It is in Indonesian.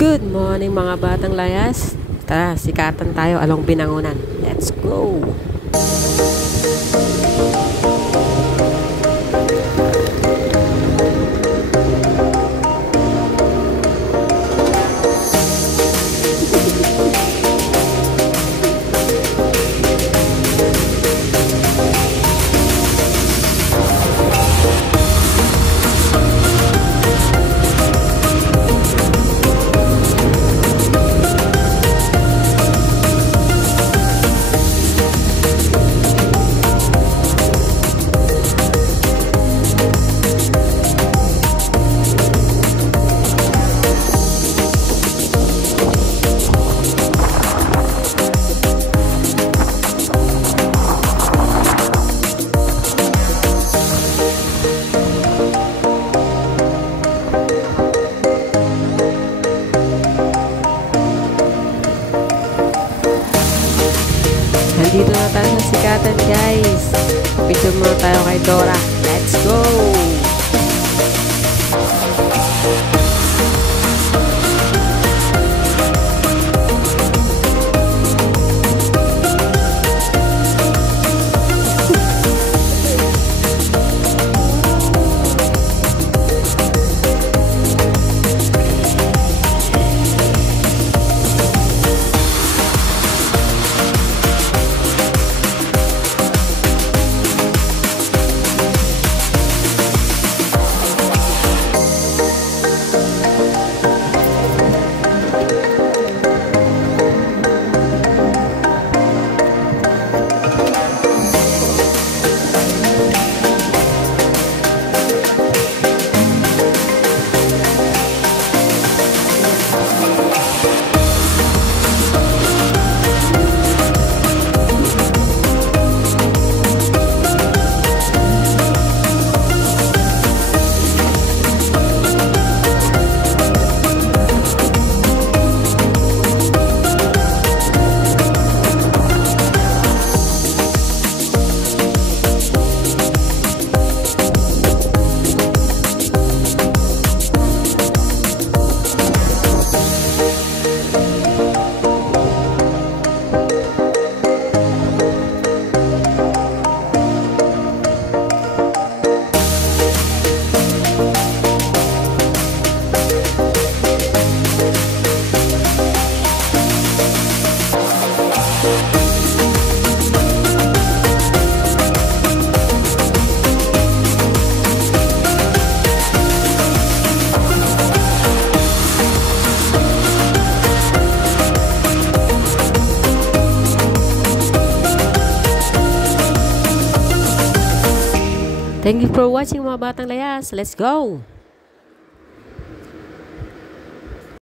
Good morning mga batang layas. Tara, sikatan tayo along Binangonan. Let's go! Nandito na tayo sa sikatan, guys. Picture muna tayo kay Dora. Let's go! Thank you for watching mga batang layas. Let's go!